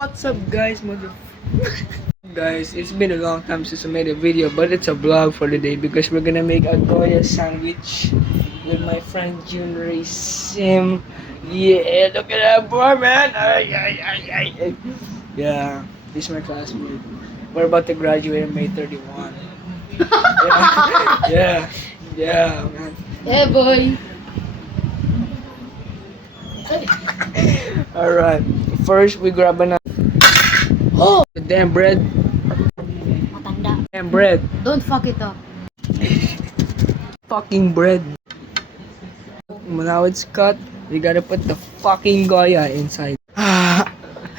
What's up guys, guys, it's been a long time since I made a video, but it's a vlog for today because we're gonna make a Goya sandwich with my friend Junri Sim. Yeah, look at that boy, man. Ay, ay, ay, ay, ay. Yeah, this is my classmate. We're about to graduate on May 31. Yeah, yeah, yeah, man. Yeah, boy. Alright, first we grab a Oh! damn bread. Matanda. Damn bread. Don't fuck it up. Fucking bread. Now it's cut, we gotta put the fucking Goya inside.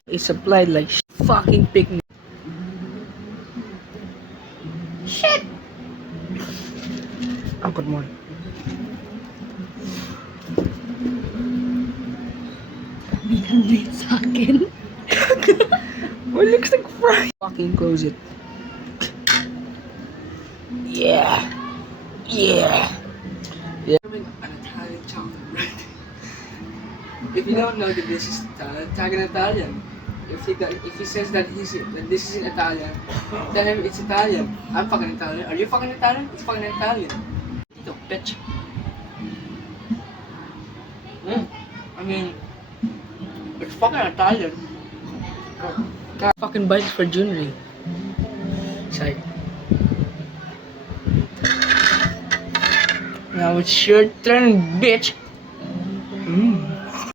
It's applied like fucking picnic. Shit! Angkot mo. Bilang late sa akin. Oh, it looks like fry. Fucking close it. Yeah. Yeah. Yeah. An Italian chocolate bread. If you don't know that this is Italian, tag an Italian. If he says that that this is in Italian, tell him it's Italian. I'm fucking Italian. Are you fucking Italian? It's fucking Italian. Ito, bitch. I mean, it's fucking Italian. Fucking bites for Junri. Side. Now it's your turn, bitch.